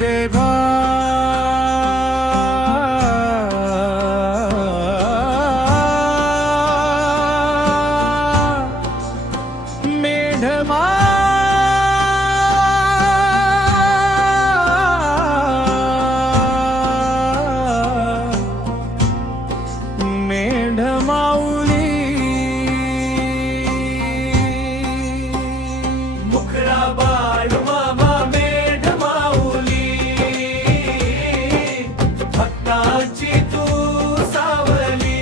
रे भा मेढमा मेढमाऊली मुखडा बाळू मामा मेढमाऊली भक्तांची तू सावली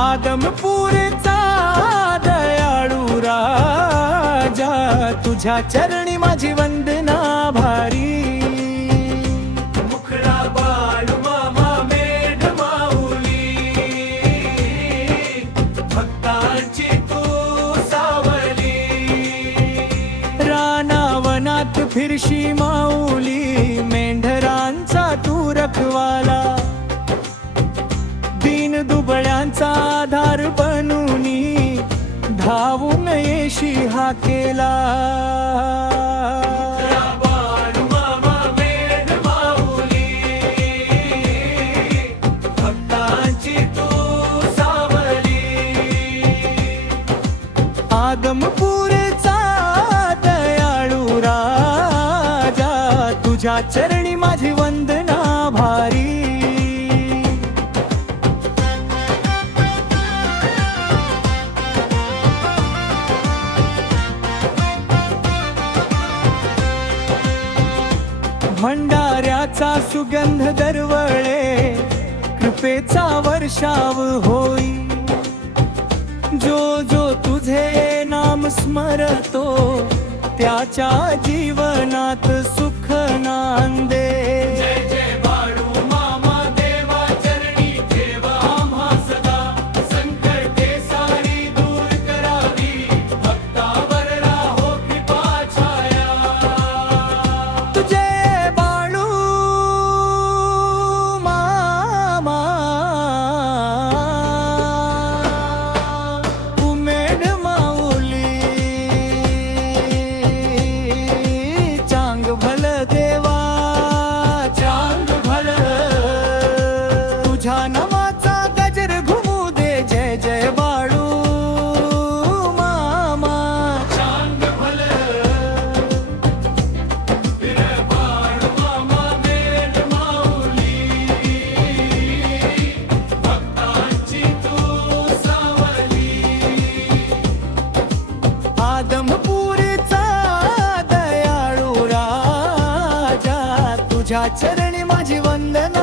आदमपूरचा दयाळू राजा तुझ्या चरणी माझी वंदना भारी मुखडा बाळू मामा मेढमाऊली भक्तांची तू सावली रानावनात फिरशी माऊली मेंढरांचा तू रखवाला दीन दुबळ्यांचा आधार बनूनी धावून येशी हाकेला बाळू मामा मेढमाऊली भक्तांची तू सावली आदमपूरचा दयाळू राजा तुझ्या चरणी माझी वंदना भारी भंडाऱ्याचा सुगंध दरवळे कृपेचा वर्षाव होई जो जो तुझे नाम स्मरतो त्याच्या जीवनात सुख नांदे जय जय बाळू मामा देवा चरणी ठेवा आम्हा सदा संकटे सारी दूर करावी भक्तावर राहो कृपा छाया तुझे बाळू मामा उमेड माऊली चांग भल देवा चांग भल तुझ्या नावाचा गजर घुमू दे जय जय बाळू मामा चांग भल फिर बाळू मामा मेढमाऊली भक्तांची तू सावली आदमपूरचा दयाळू राजा तुझ्या चरणी माझी वंदना